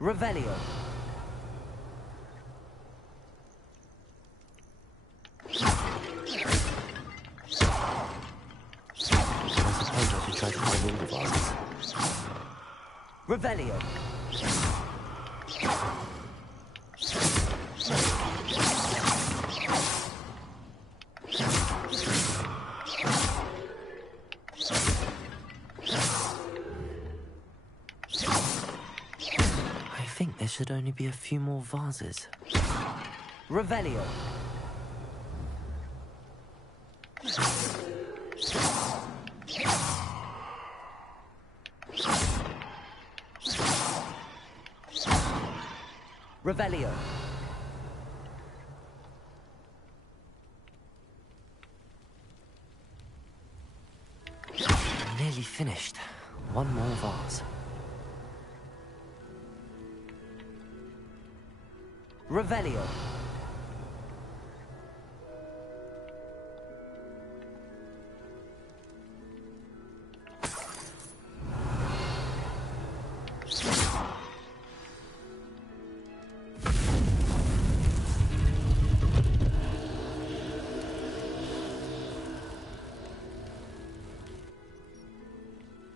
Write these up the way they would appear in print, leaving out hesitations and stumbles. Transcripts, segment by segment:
Revelio. Revelio. I think there should only be a few more vases. Revelio. Revelio. I'm nearly finished. One more vase. Revelio.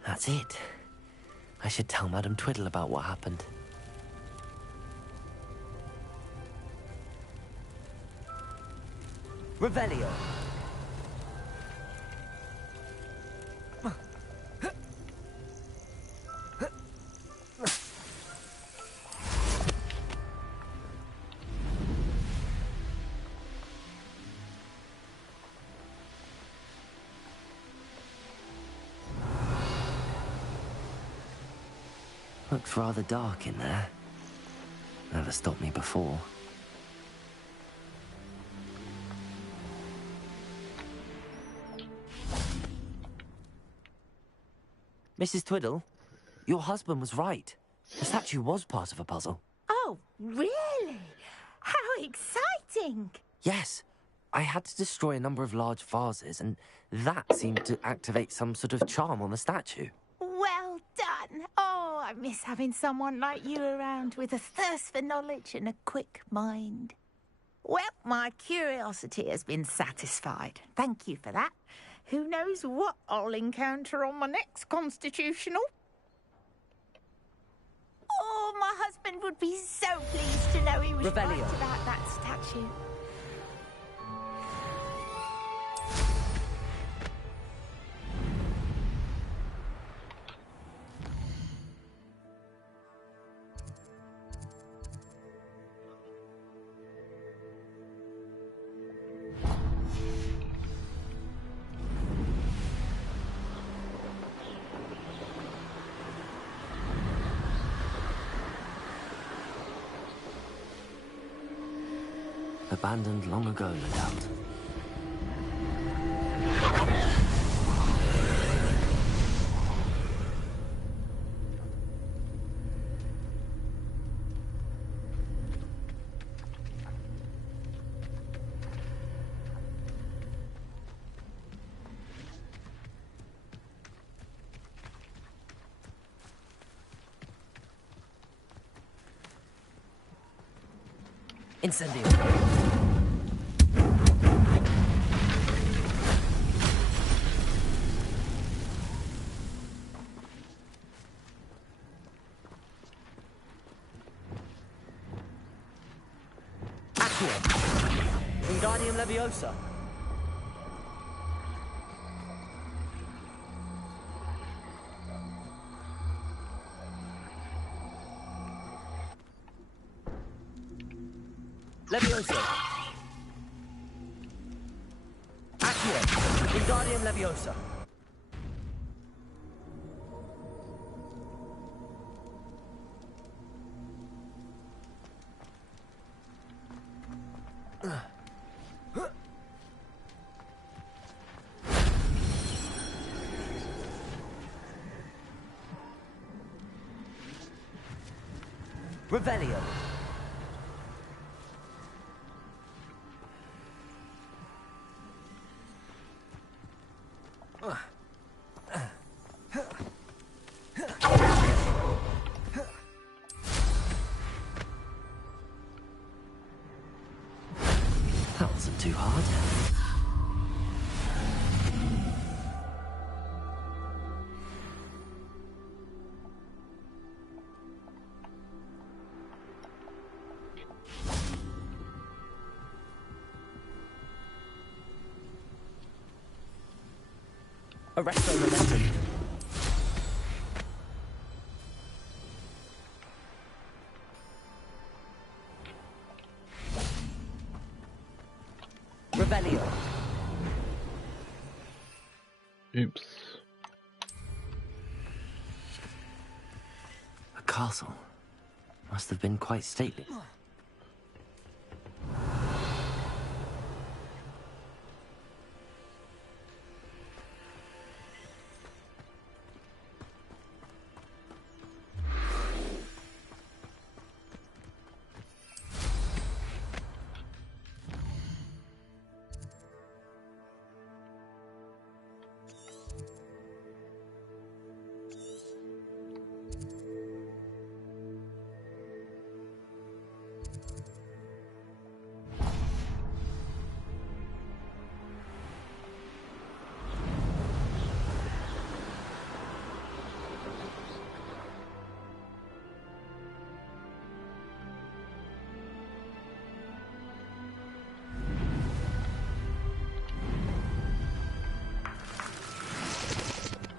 That's it. I should tell Madame Twiddle about what happened. Revelio. Looks rather dark in there. Never stopped me before. Mrs. Twiddle, your husband was right. The statue was part of a puzzle. Oh, really? How exciting! Yes, I had to destroy a number of large vases, and that seemed to activate some sort of charm on the statue. Well done. Oh, I miss having someone like you around with a thirst for knowledge and a quick mind. Well, my curiosity has been satisfied. Thank you for that. Who knows what I'll encounter on my next constitutional? Oh, my husband would be so pleased to know he was Revelio. right about that statue. Abandoned long ago, no doubt. Incendio. Wingardium Leviosa. Leviosa. Accio. Wingardium Leviosa. Revelio. That wasn't too hard. Arresto momentum. Revelio. Oops. A castle. Must have been quite stately.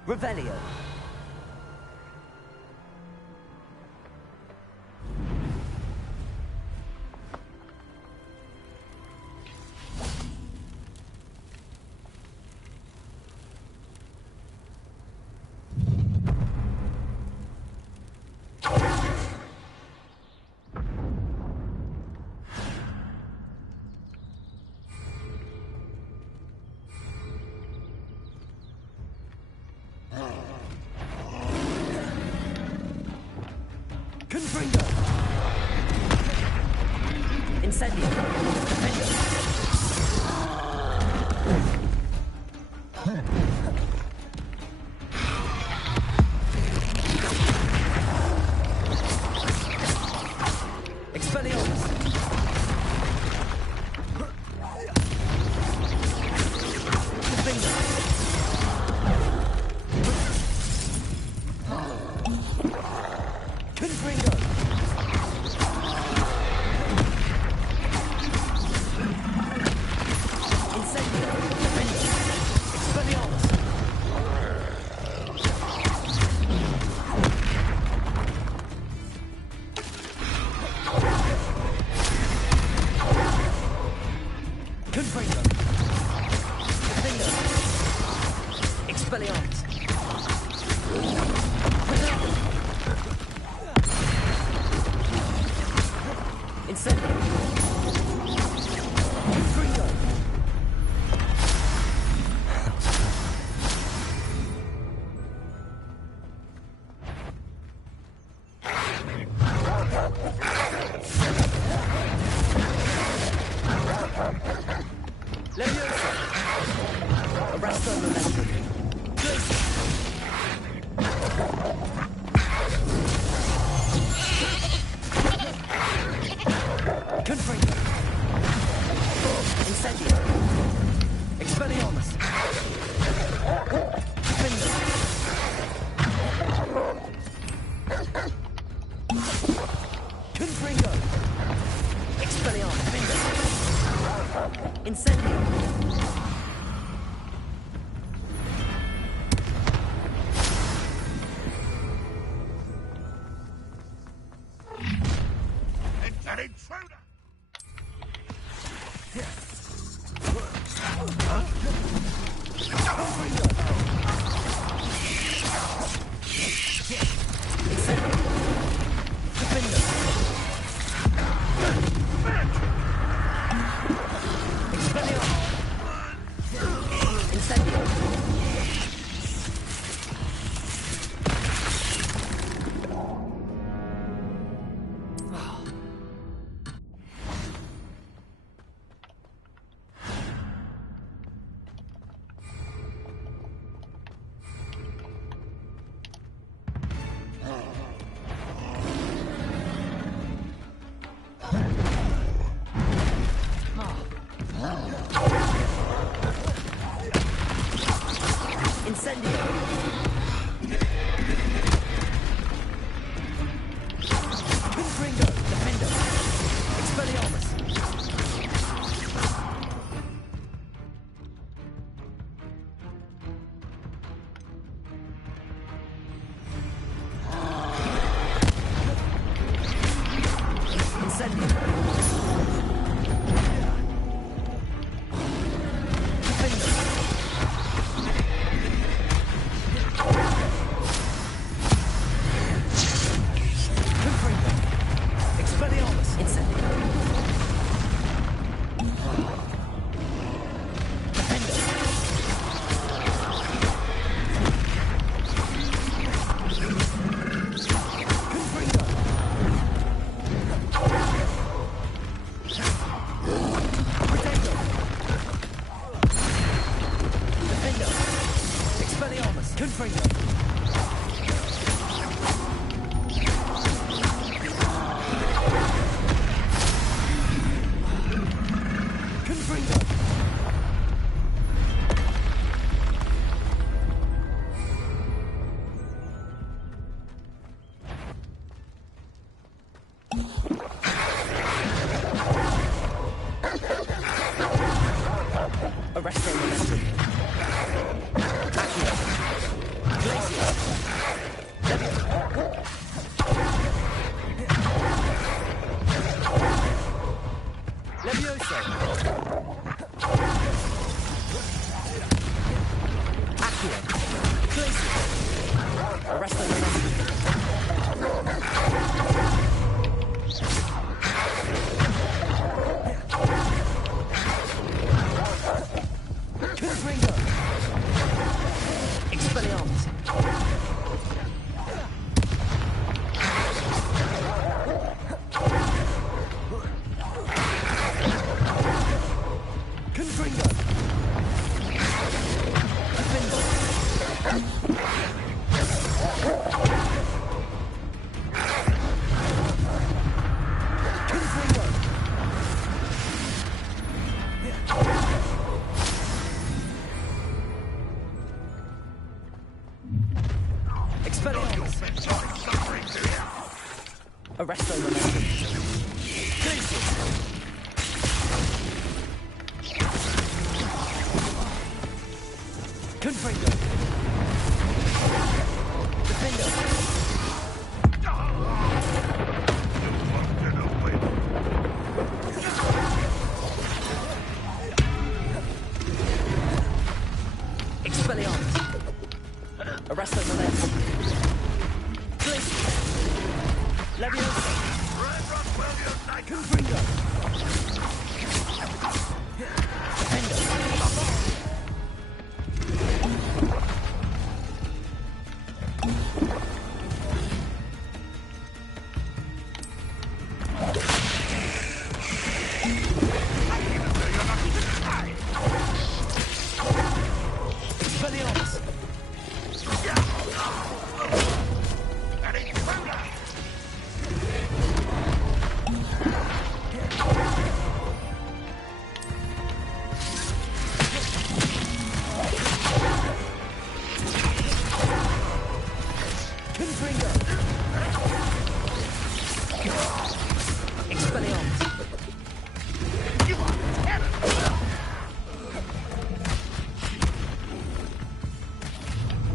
Revelio. Confringo. Incendio. Expelliarmus. Confringo. Confringo. Incendio. Expelliarmus. Confringo. Confringo. Expelliarmus. Incendio. Confringo. Leviosa. Arresto momentum. Confringo. Incendio. Expelliarmus. Confringo. Confringo. Expelliarmus. Incendio. It's an intruder! Confringo. Confringo. Arresto momentum. Accio. Glacier. Levioso. Accio. Glacier. Arresto momentum. Confringo. Expelliarmus. Confringo. Defendo. Confringo. Expelliarmus. Arresto momentum. Glacier. Confringo. Defendo. Expelliarmus. Arresto momentum. Glacier. Levioso. Confringo. Defendo. Expelliarmus. Confringo. Expelliarmus.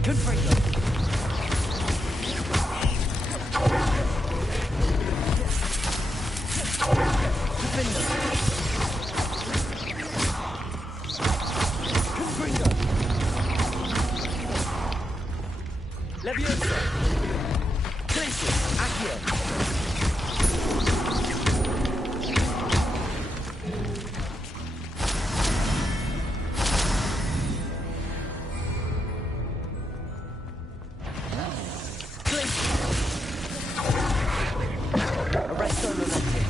Confringo. Defendo. Confringo. Levioso. Glacier. Accio. Arresto momentum.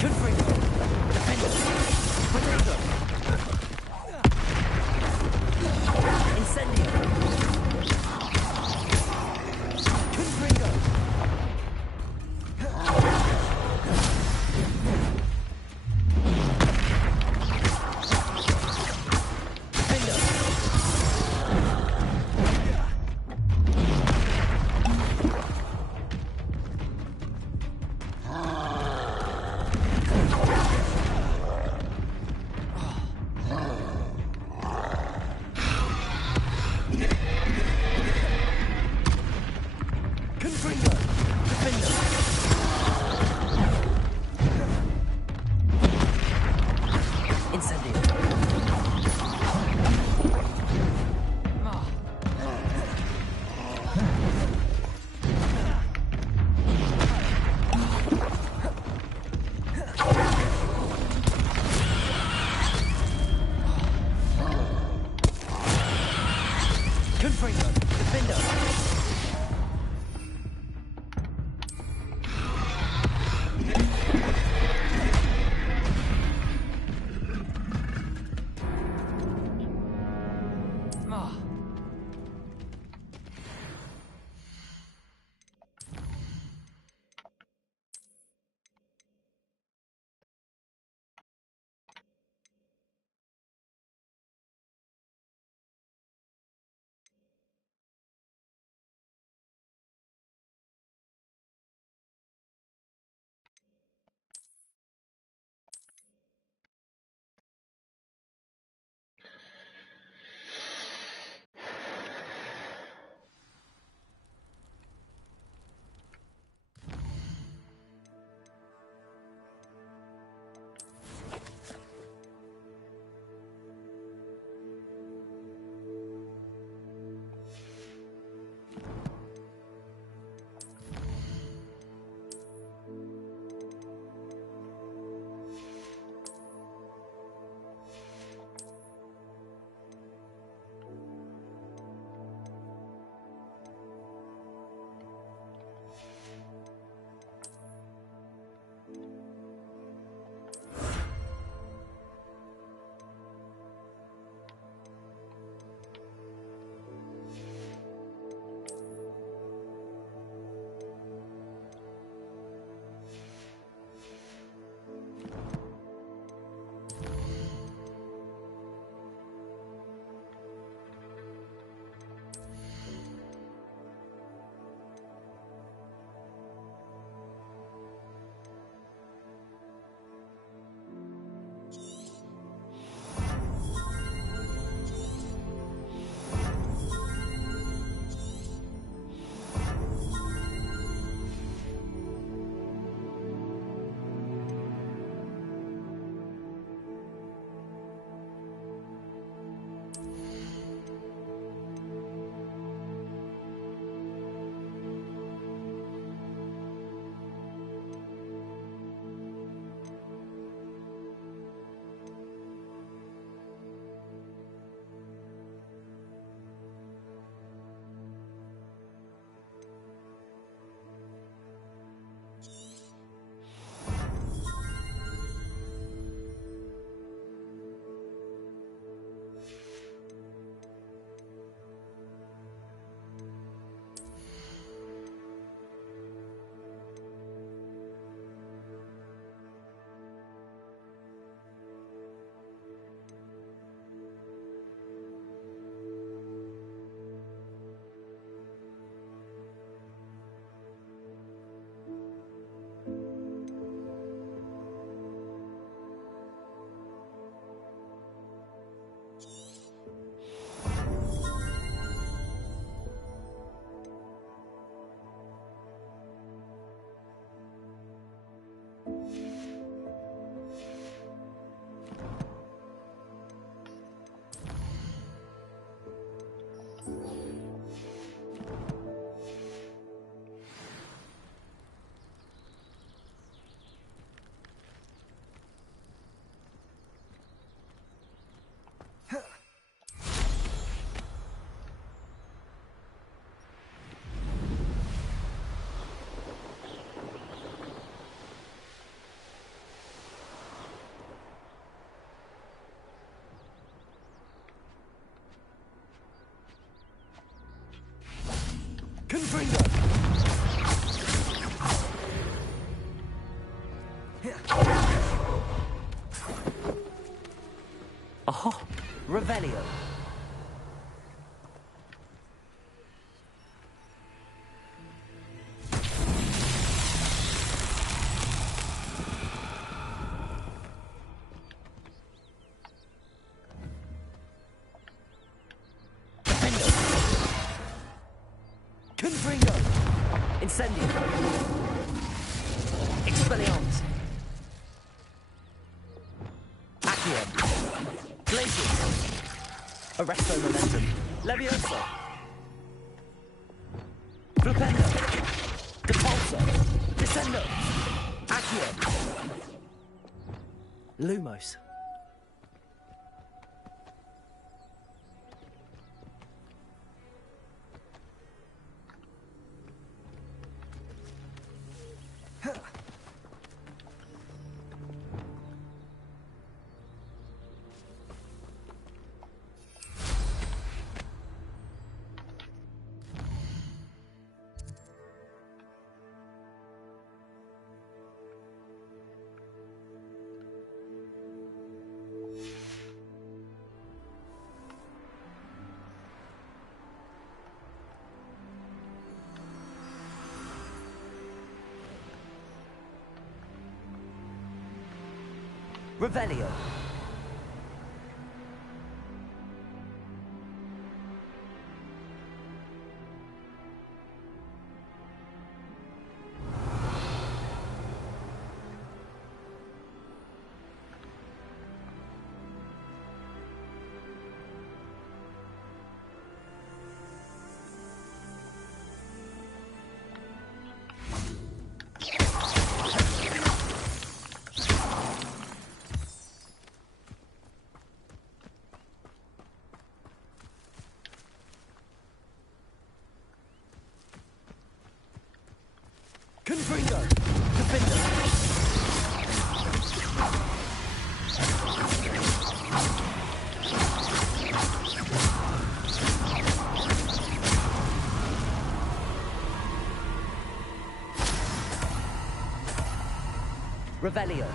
Confringo. Confringo! Oh, Revelio. Confringo. Incendio. Expelliarmus. Accio. Glacius. Arresto Momentum. Levioso. Flipendo. Depulso. Descendo. Accio. Lumos. Revelio. Confringo. Defender. Revelio.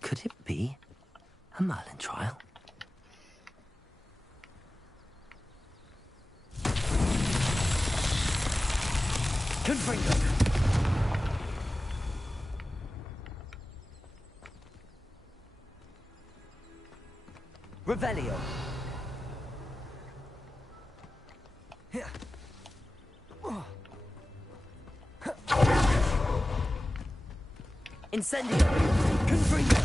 could it be a Merlin trial? Confringo. Revelio. Incendio. Confringo.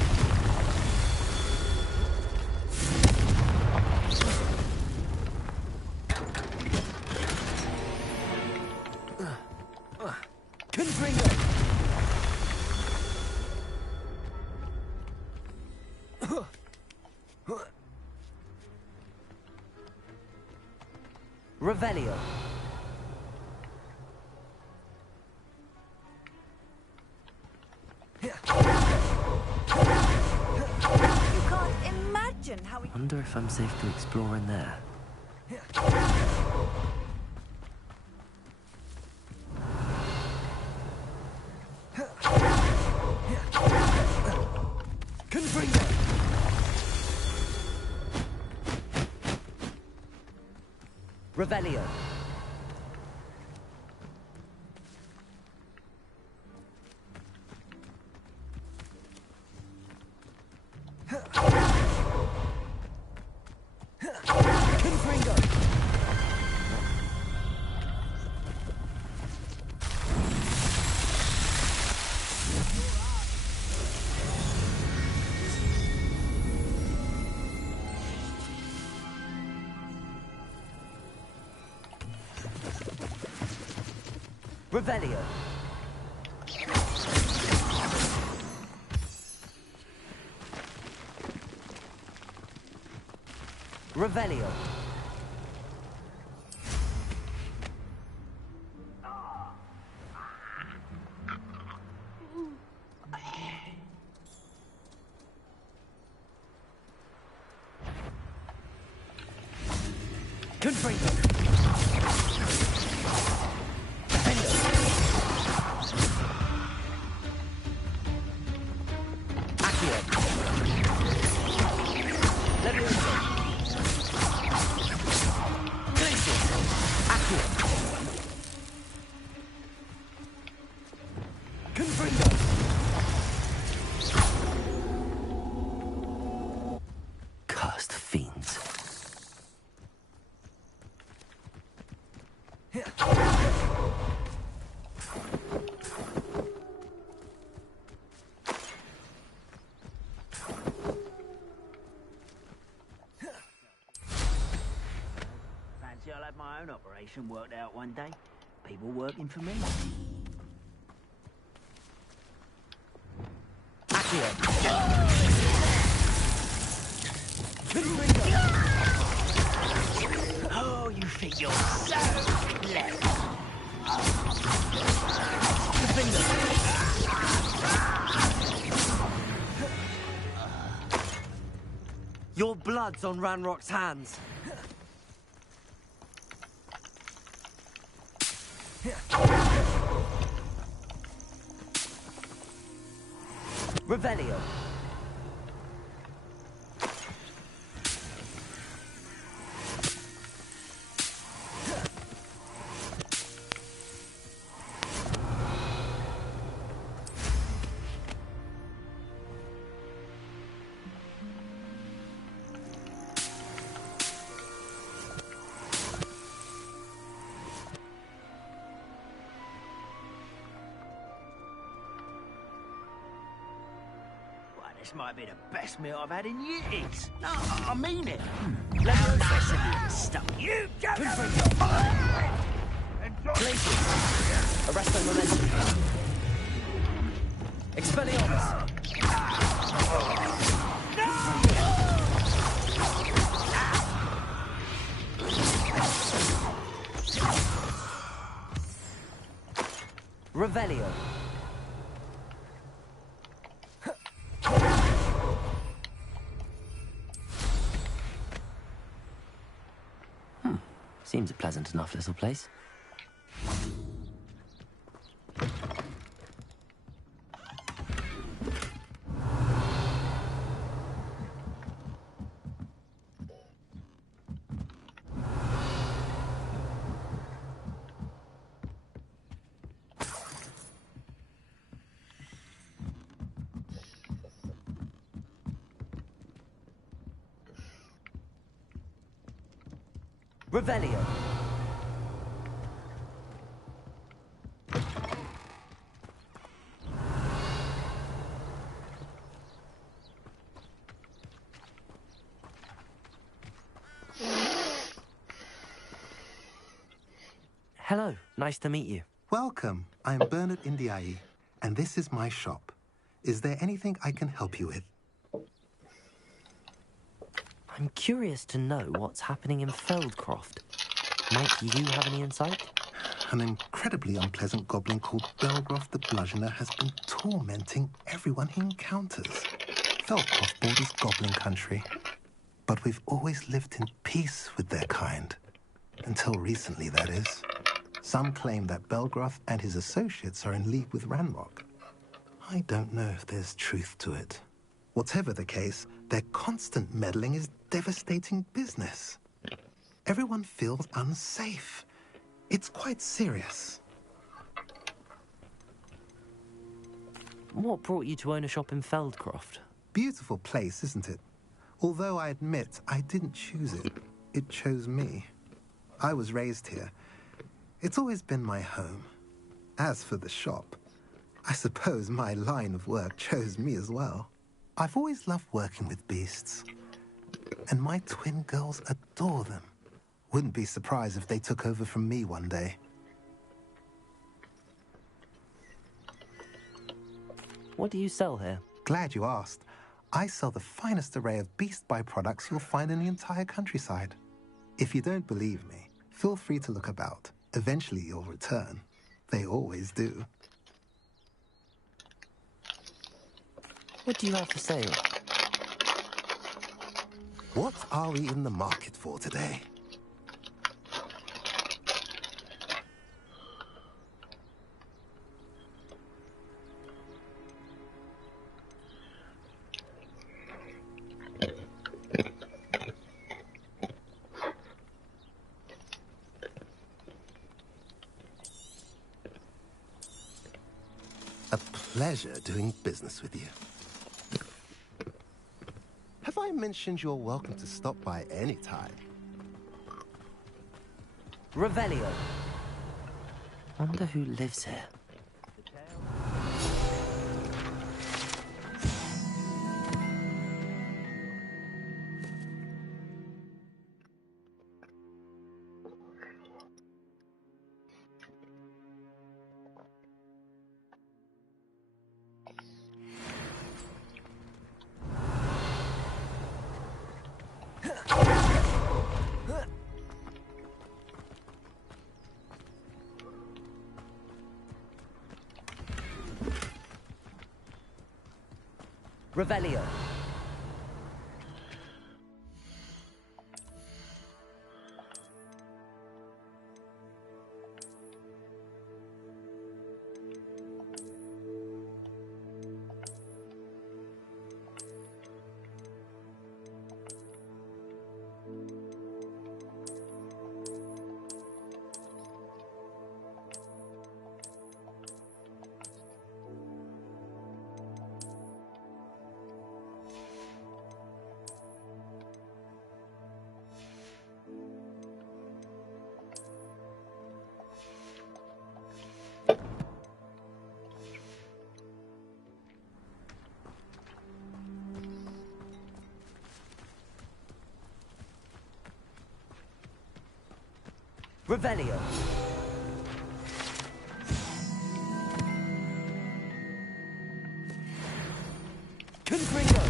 Confringo. Revelio. You can't imagine how we... Wonder if I'm safe to explore in there. Confringo. Revelio. Confringo. Revelio. Revelio. Confringo. Defendo. Accio. Levioso. Glacius. Accio. Confringo. Cursed fiends. Fancy I'll have my own operation worked out one day. People working for me. Accio. Confringo. Oh, you think you're so clever. Defendo. Your blood's on Ranrock's hands. Revelio. Well, this might be the best meal I've had in years. No, I mean it. Leviosa. Stuff. You go. Glacius. Arresto momentum. Expelliarmus. Revelio. Seems a pleasant enough little place. Revelio. Hello, nice to meet you. Welcome. I'm Bernard Indiaye, and this is my shop. Is there anything I can help you with? I'm curious to know what's happening in Feldcroft. Might you have any insight? An incredibly unpleasant goblin called Belgroth the Bludgeoner has been tormenting everyone he encounters. Feldcroft borders goblin country, but we've always lived in peace with their kind. Until recently, that is. Some claim that Belgroth and his associates are in league with Ranrock. I don't know if there's truth to it. Whatever the case, their constant meddling is devastating business. Everyone feels unsafe. It's quite serious. What brought you to own a shop in Feldcroft? Beautiful place, isn't it? Although I admit I didn't choose it. It chose me. I was raised here. It's always been my home. As for the shop, I suppose my line of work chose me as well. I've always loved working with beasts. And my twin girls adore them. Wouldn't be surprised if they took over from me one day. What do you sell here? Glad you asked. I sell the finest array of beast byproducts you'll find in the entire countryside. If you don't believe me, feel free to look about. Eventually you'll return. They always do. What do you have for sale? What are we in the market for today? A pleasure doing business with you. Have I mentioned you're welcome to stop by any time? Revelio. Wonder who lives here. Revelio. Revelio. Confringo.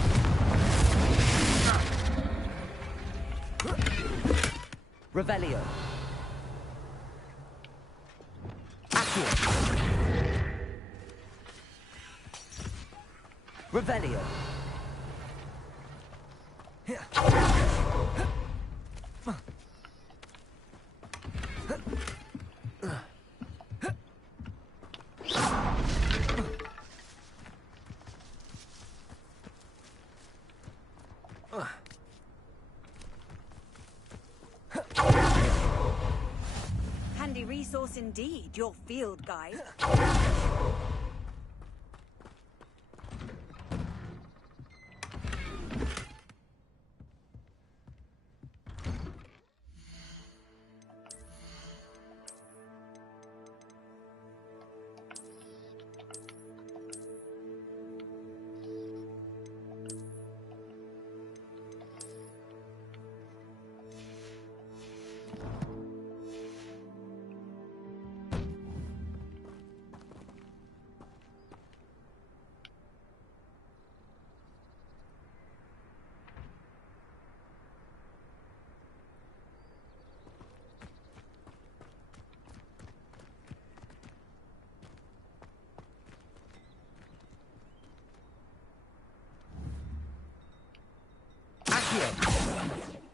Revelio. Accio. Revelio. Handy resource indeed, your field guide.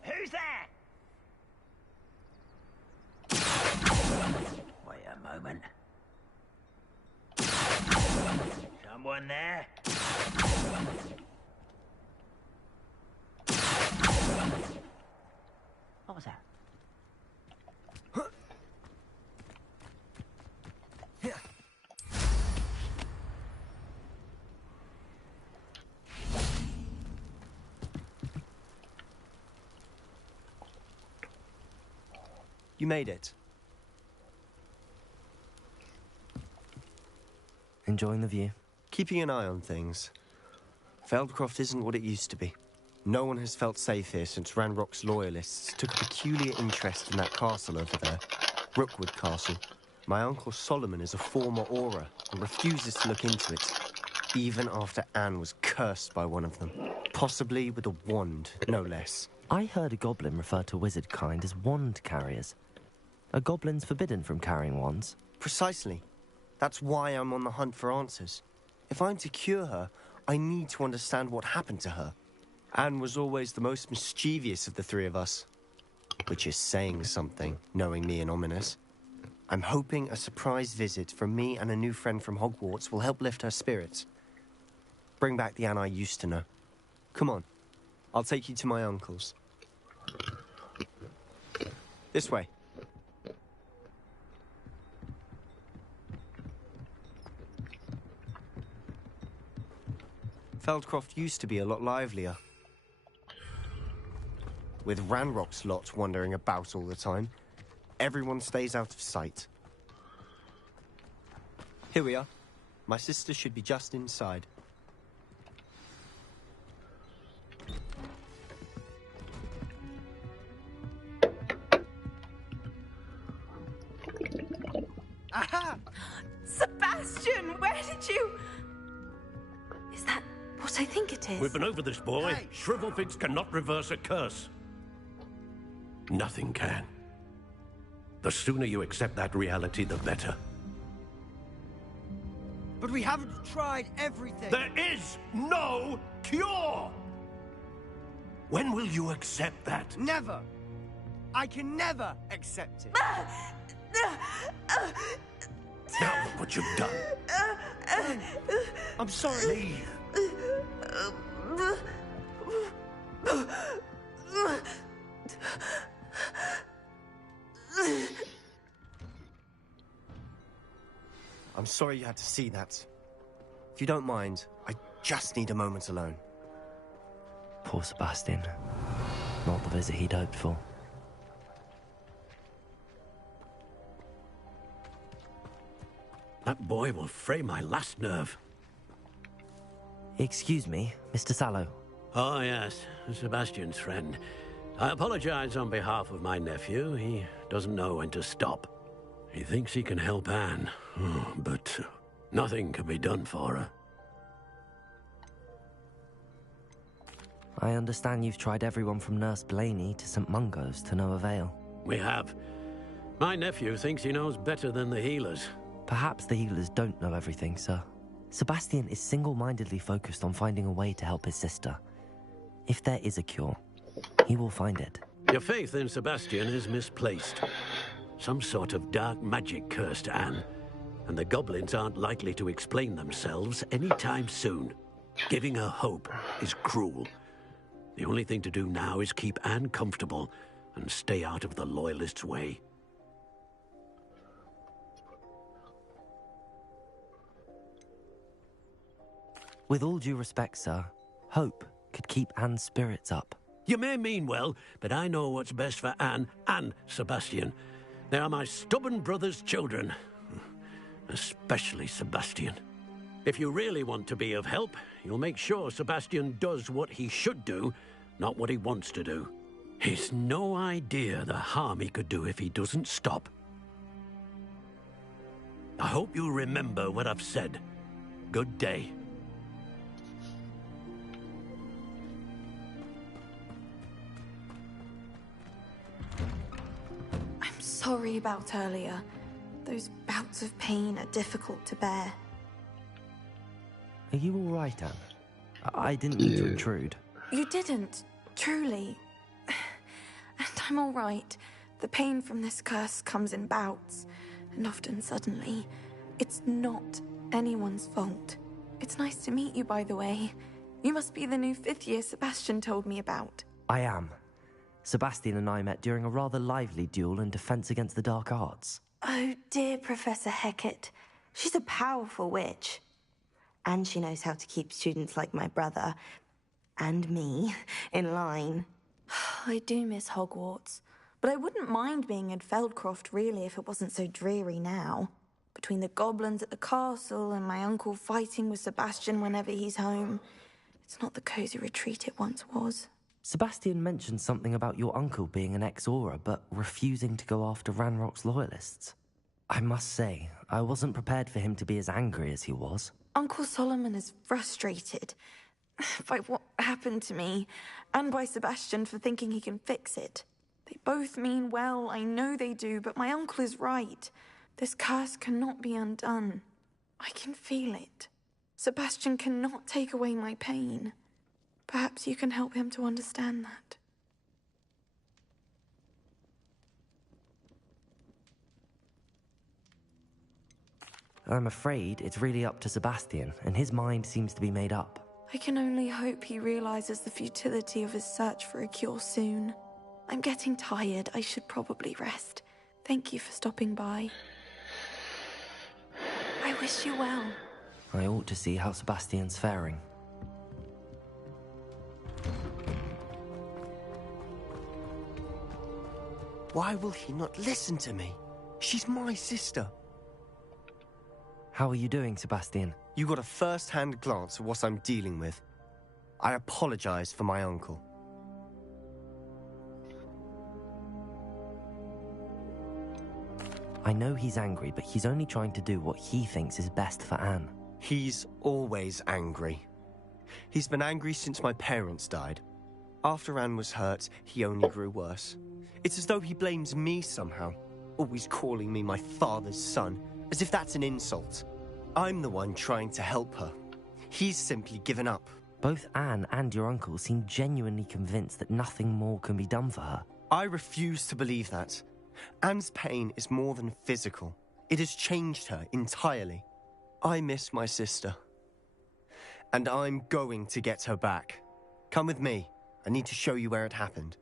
Who's there? Wait a moment. Someone there? What was that? You made it. Enjoying the view? Keeping an eye on things. Feldcroft isn't what it used to be. No one has felt safe here since Ranrock's loyalists took a peculiar interest in that castle over there, Rookwood Castle. My uncle Solomon is a former Auror and refuses to look into it, even after Anne was cursed by one of them. Possibly with a wand, no less. I heard a goblin refer to wizard kind as wand carriers. Are goblins forbidden from carrying wands? Precisely. That's why I'm on the hunt for answers. If I'm to cure her, I need to understand what happened to her. Anne was always the most mischievous of the three of us. Which is saying something, knowing me and Ominous. I'm hoping a surprise visit from me and a new friend from Hogwarts will help lift her spirits. Bring back the Anne I used to know. Come on, I'll take you to my uncle's. This way. Feldcroft used to be a lot livelier. With Ranrock's lot wandering about all the time, everyone stays out of sight. Here we are. My sister should be just inside. Aha! Sebastian, where did you... Is that what I think it is? We've been over this, boy. Hey. Shrivelfigs cannot reverse a curse. Nothing can. The sooner you accept that reality, the better. But we haven't tried everything. There is no cure! When will you accept that? Never. I can never accept it. Now look what you've done. I'm sorry. I'm sorry you had to see that. If you don't mind, I just need a moment alone. Poor Sebastian. Not the visit he'd hoped for. That boy will fray my last nerve. Excuse me, Mr. Sallow. Oh, yes, Sebastian's friend. I apologize on behalf of my nephew. He doesn't know when to stop. He thinks he can help Anne, but nothing can be done for her. I understand you've tried everyone from Nurse Blaney to St. Mungo's to no avail. We have. My nephew thinks he knows better than the healers. Perhaps the healers don't know everything, sir. Sebastian is single-mindedly focused on finding a way to help his sister. If there is a cure, he will find it. Your faith in Sebastian is misplaced. Some sort of dark magic cursed Anne, and the goblins aren't likely to explain themselves anytime soon. Giving her hope is cruel. The only thing to do now is keep Anne comfortable and stay out of the Loyalists' way. With all due respect, sir, hope could keep Anne's spirits up. You may mean well, but I know what's best for Anne and Sebastian. They are my stubborn brother's children. Especially Sebastian. If you really want to be of help, you'll make sure Sebastian does what he should do, not what he wants to do. He's no idea the harm he could do if he doesn't stop. I hope you'll remember what I've said. Good day. I'm sorry about earlier. Those bouts of pain are difficult to bear. Are you all right, Anne? I didn't mean to intrude. You didn't, truly. And I'm all right. The pain from this curse comes in bouts, and often suddenly. It's not anyone's fault. It's nice to meet you, by the way. You must be the new 5th year Sebastian told me about. I am. Sebastian and I met during a rather lively duel in Defense Against the Dark Arts. Oh, dear Professor Hecat. She's a powerful witch. And she knows how to keep students like my brother, and me, in line. I do miss Hogwarts, but I wouldn't mind being in Feldcroft, really, if it wasn't so dreary now. Between the goblins at the castle and my uncle fighting with Sebastian whenever he's home, it's not the cozy retreat it once was. Sebastian mentioned something about your uncle being an ex-Auror, but refusing to go after Ranrock's loyalists. I must say, I wasn't prepared for him to be as angry as he was. Uncle Solomon is frustrated. by what happened to me, and by Sebastian for thinking he can fix it. They both mean well, I know they do, but my uncle is right. This curse cannot be undone. I can feel it. Sebastian cannot take away my pain. Perhaps you can help him to understand that. I'm afraid it's really up to Sebastian, and his mind seems to be made up. I can only hope he realizes the futility of his search for a cure soon. I'm getting tired. I should probably rest. Thank you for stopping by. I wish you well. I ought to see how Sebastian's faring. Why will he not listen to me? She's my sister. How are you doing, Sebastian? You got a first-hand glance at what I'm dealing with. I apologize for my uncle. I know he's angry, but he's only trying to do what he thinks is best for Anne. He's always angry. He's been angry since my parents died. After Anne was hurt, he only grew worse. It's as though he blames me somehow, always calling me my father's son, as if that's an insult. I'm the one trying to help her. He's simply given up. Both Anne and your uncle seem genuinely convinced that nothing more can be done for her. I refuse to believe that. Anne's pain is more than physical. It has changed her entirely. I miss my sister. And I'm going to get her back. Come with me. I need to show you where it happened.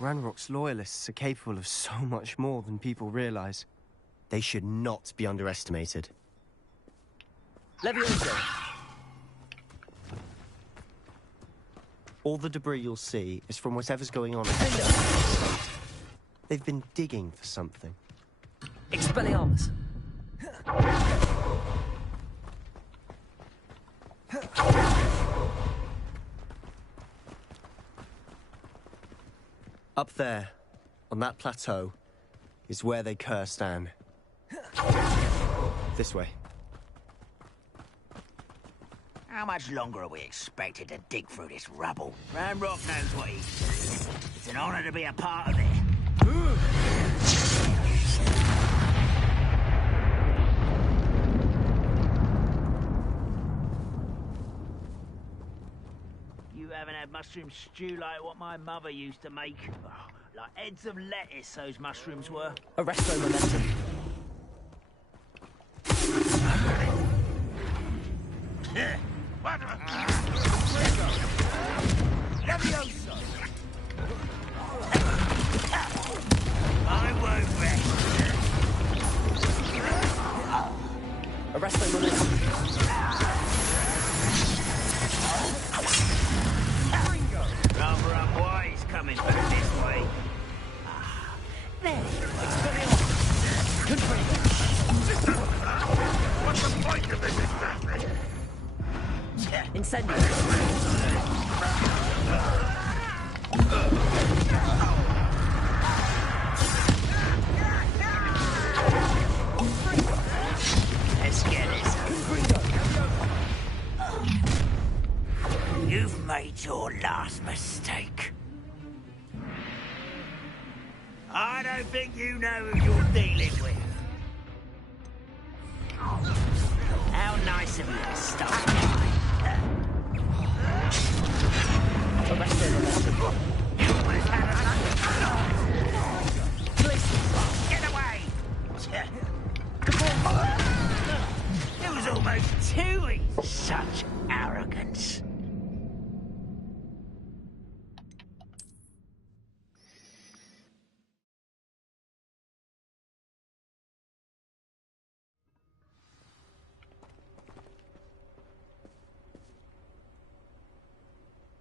Ranrock's loyalists are capable of so much more than people realize. They should not be underestimated. Levioso. All the debris you'll see is from whatever's going on. They've been digging for something. Expelliarmus. Up there, on that plateau, is where they cursed Anne. This way. How much longer are we expected to dig through this rubble? Ranrock knows what he's doing. It's an honor to be a part of it. You haven't had mushroom stew like what my mother used to make. Oh, like heads of lettuce, those mushrooms were. Arresto momentum. Levioso! I won't rest. Arresto momentum. Rather unwise coming back this way. There. Expelliarmus. Confringo. What's the point of this exactly? Incendio. Let's get this. You've made your last mistake. I don't think you know who you're dealing with. How nice of you to stop by. Arresto momentum. Get away! It was almost too easy. Such arrogance.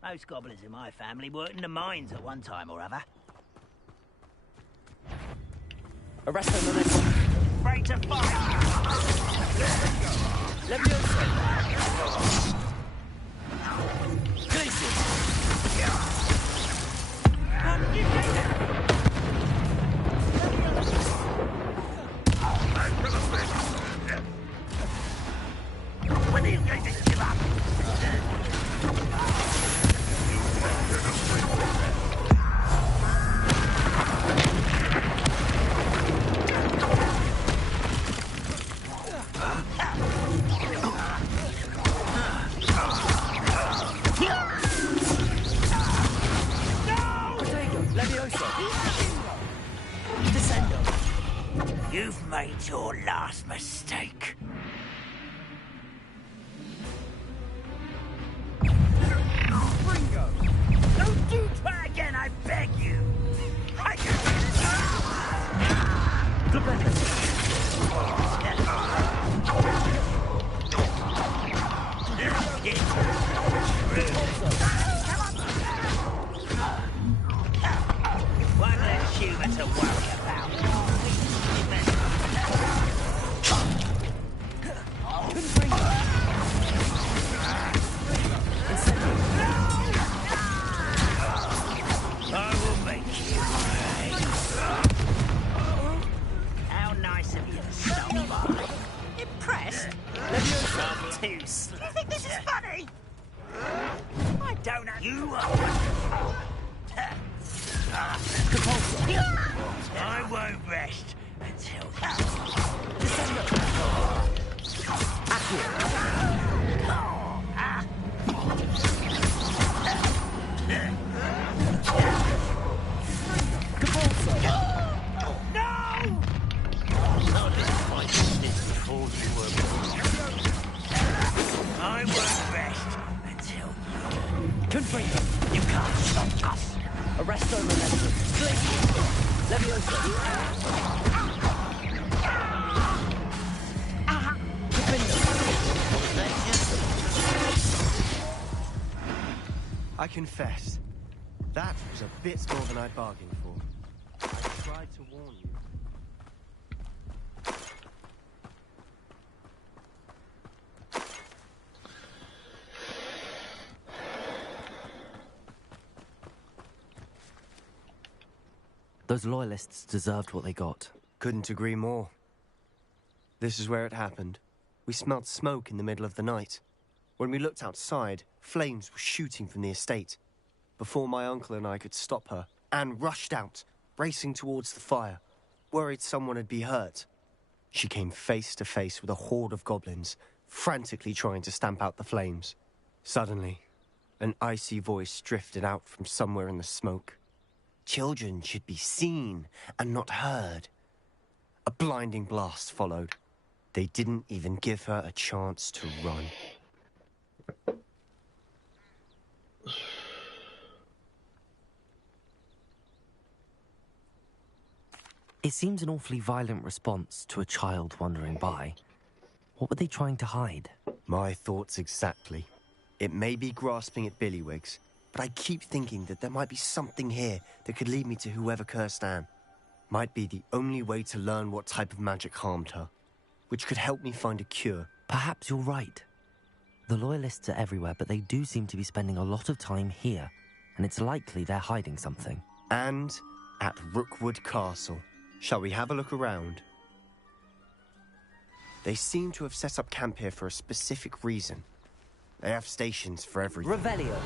Most goblins in my family worked in the mines at one time or other. Arresto momentum. Ready to fight! Levioso. Glacius. When are you going to give up? You've made your last mistake. Ringo! Don't do that again, I beg you! I can... One less human to worry about. I will make you pay. How nice of you to stop by. Impressed? Not too slow. You think this is funny? I don't have... You are... I won't rest until... I won't rest until you can't stop us. Arresto momentum. Leviosa. I confess, that was a bit more than I bargained for. I tried to warn you. Those loyalists deserved what they got. Couldn't agree more. This is where it happened. We smelled smoke in the middle of the night. When we looked outside, flames were shooting from the estate. Before my uncle and I could stop her, Anne rushed out, racing towards the fire, worried someone had been hurt. She came face to face with a horde of goblins, frantically trying to stamp out the flames. Suddenly, an icy voice drifted out from somewhere in the smoke. Children should be seen and not heard. A blinding blast followed. They didn't even give her a chance to run. It seems an awfully violent response to a child wandering by. What were they trying to hide? My thoughts exactly. It may be grasping at Billywigs, but I keep thinking that there might be something here that could lead me to whoever cursed Anne. Might be the only way to learn what type of magic harmed her, which could help me find a cure. Perhaps you're right. The Loyalists are everywhere, but they do seem to be spending a lot of time here, and it's likely they're hiding something. And at Rookwood Castle. Shall we have a look around? They seem to have set up camp here for a specific reason. They have stations for everything. Revelio.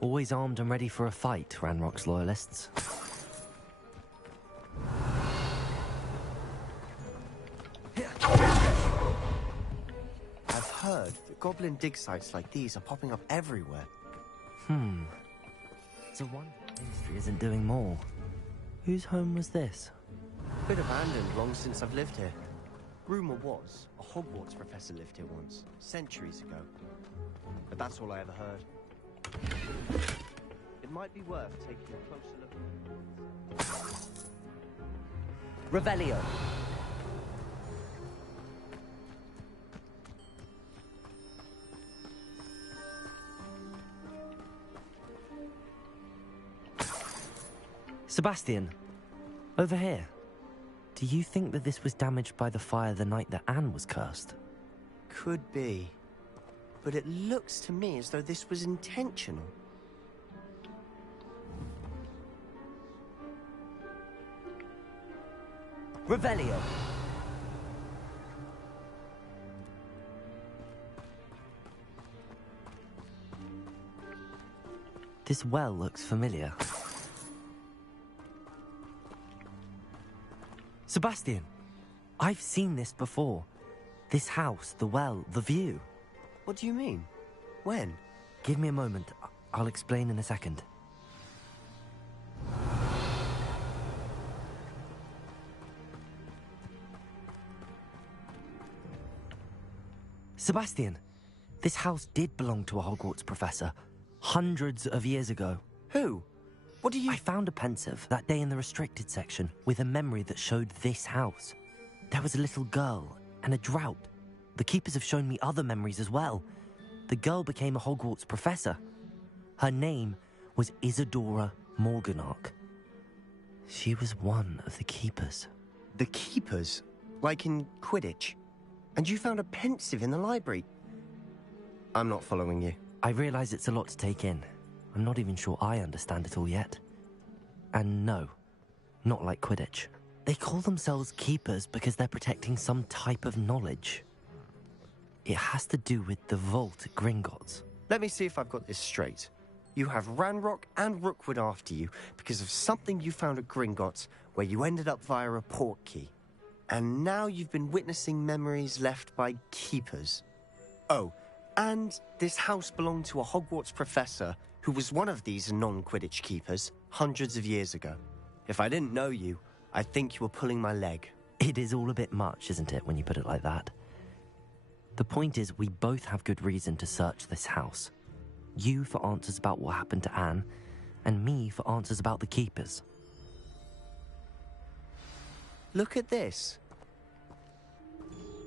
Always armed and ready for a fight, Ranrock's Loyalists. I've heard that goblin dig sites like these are popping up everywhere. It's a wonder the industry isn't doing more. Whose home was this? Been abandoned long since I've lived here. Rumour was, a Hogwarts professor lived here once, centuries ago. But that's all I ever heard. It might be worth taking a closer look. Revelio. Sebastian, over here. Do you think that this was damaged by the fire the night that Anne was cursed? Could be. But it looks to me as though this was intentional. Revelio. This well looks familiar. Sebastian, I've seen this before. This house, the well, the view. What do you mean? When? Give me a moment. I'll explain in a second. Sebastian, this house did belong to a Hogwarts professor hundreds of years ago. Who? What do you... I found a pensive that day in the restricted section with a memory that showed this house. There was a little girl and a drought. The keepers have shown me other memories as well. The girl became a Hogwarts professor. Her name was Isadora Morganach. She was one of the keepers. The keepers? Like in Quidditch? And you found a pensive in the library? I'm not following you. I realize it's a lot to take in. I'm not even sure I understand it all yet. And no, not like Quidditch. They call themselves keepers because they're protecting some type of knowledge. It has to do with the vault at Gringotts. Let me see if I've got this straight. You have Ranrock and Rookwood after you because of something you found at Gringotts where you ended up via a portkey. And now you've been witnessing memories left by keepers. Oh, and this house belonged to a Hogwarts professor who was one of these non-Quidditch keepers hundreds of years ago. If I didn't know you, I'd think you were pulling my leg. It is all a bit much, isn't it, when you put it like that? The point is, we both have good reason to search this house. You for answers about what happened to Anne, and me for answers about the keepers. Look at this.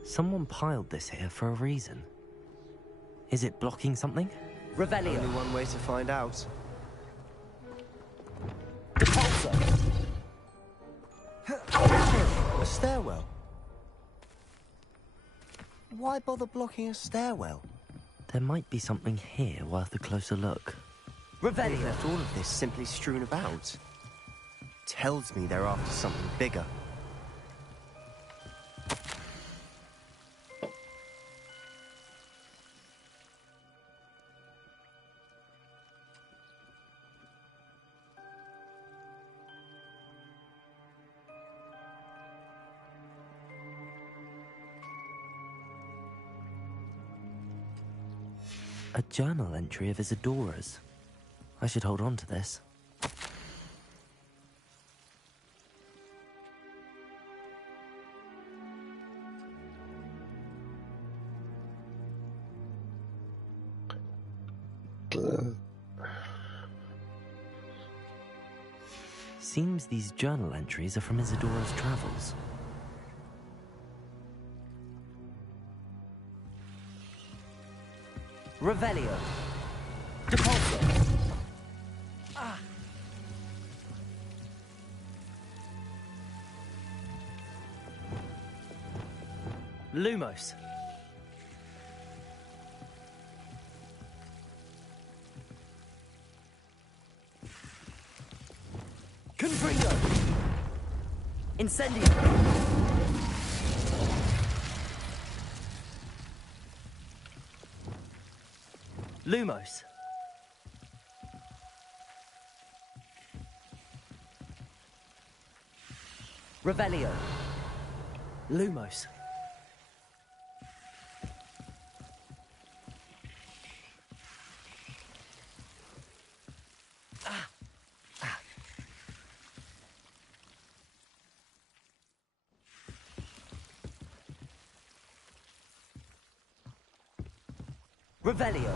Someone piled this here for a reason. Is it blocking something? Revelio. Only one way to find out. Repulsor. A stairwell. Why bother blocking a stairwell? There might be something here worth a closer look. They've Revelio. left all of this simply strewn about. Tells me they're after something bigger. A journal entry of Isadora's. I should hold on to this. Seems these journal entries are from Isadora's travels. Revelio. Repulsor. Lumos. Confringo. Incendio. Lumos. Revelio. Lumos. Revelio.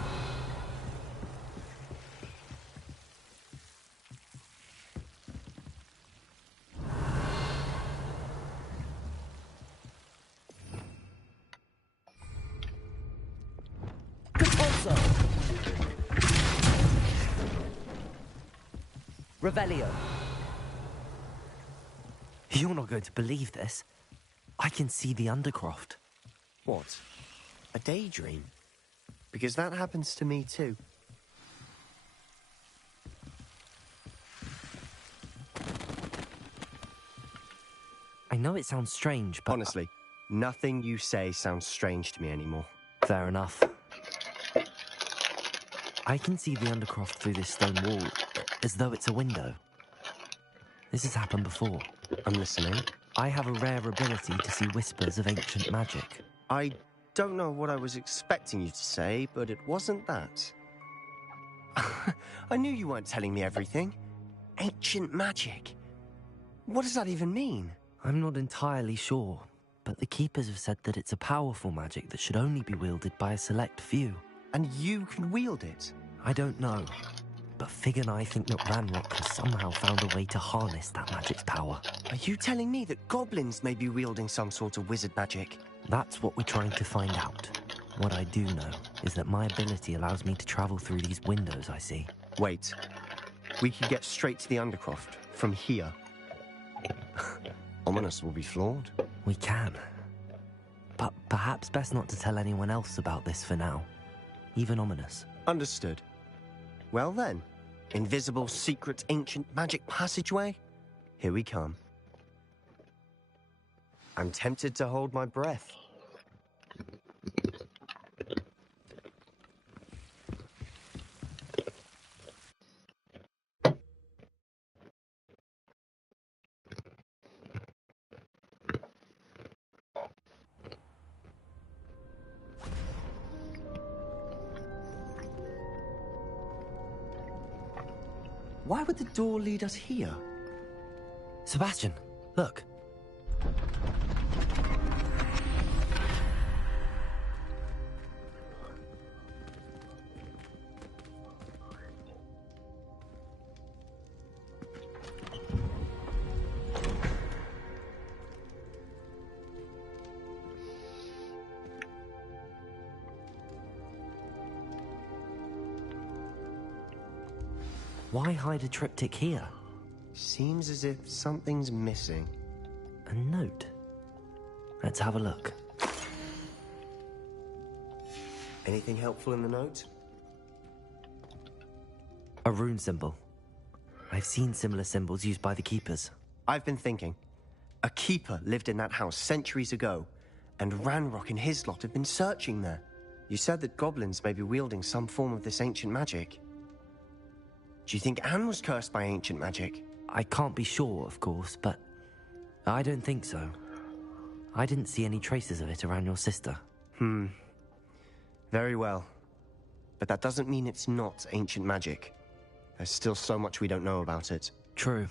Repulsor. Revelio. You're not going to believe this. I can see the Undercroft. What? A daydream? Because that happens to me too. I know it sounds strange, but... Honestly, nothing you say sounds strange to me anymore. Fair enough. I can see the Undercroft through this stone wall, as though it's a window. This has happened before. I'm listening. I have a rare ability to see whispers of ancient magic. I don't know what I was expecting you to say, but it wasn't that. I knew you weren't telling me everything. Ancient magic. What does that even mean? I'm not entirely sure, but the Keepers have said that it's a powerful magic that should only be wielded by a select few. And you can wield it? I don't know, but Fig and I think that Ranrock has somehow found a way to harness that magic's power. Are you telling me that goblins may be wielding some sort of wizard magic? That's what we're trying to find out. What I do know is that my ability allows me to travel through these windows I see. Wait. We can get straight to the Undercroft from here. Ominous will be floored. We can. But perhaps best not to tell anyone else about this for now. Even Ominous. Understood. Well then, invisible, secret, ancient magic passageway? Here we come. I'm tempted to hold my breath. Why would the door lead us here? Sebastian, look. Why hide a triptych here? Seems as if something's missing. A note. Let's have a look. Anything helpful in the note? A rune symbol. I've seen similar symbols used by the Keepers. I've been thinking. A keeper lived in that house centuries ago, and Ranrock and his lot have been searching there. You said that goblins may be wielding some form of this ancient magic. Do you think Anne was cursed by ancient magic? I can't be sure, of course, but I don't think so. I didn't see any traces of it around your sister. Very well. But that doesn't mean it's not ancient magic. There's still so much we don't know about it. True.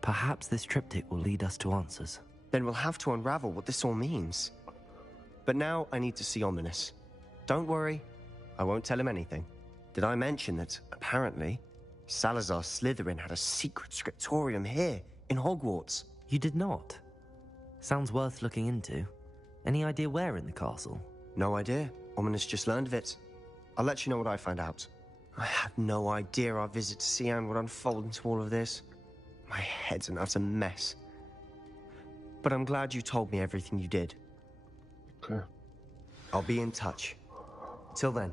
Perhaps this triptych will lead us to answers. Then we'll have to unravel what this all means. But now I need to see Ominous. Don't worry, I won't tell him anything. Did I mention that, apparently, Salazar Slytherin had a secret scriptorium here, in Hogwarts? You did not? Sounds worth looking into. Any idea where in the castle? No idea. Ominous just learned of it. I'll let you know what I find out. I had no idea our visit to Cian would unfold into all of this. My head's an utter mess. But I'm glad you told me everything you did. Okay. I'll be in touch. Till then.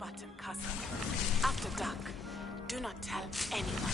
Button, cousin. After dark, do not tell anyone.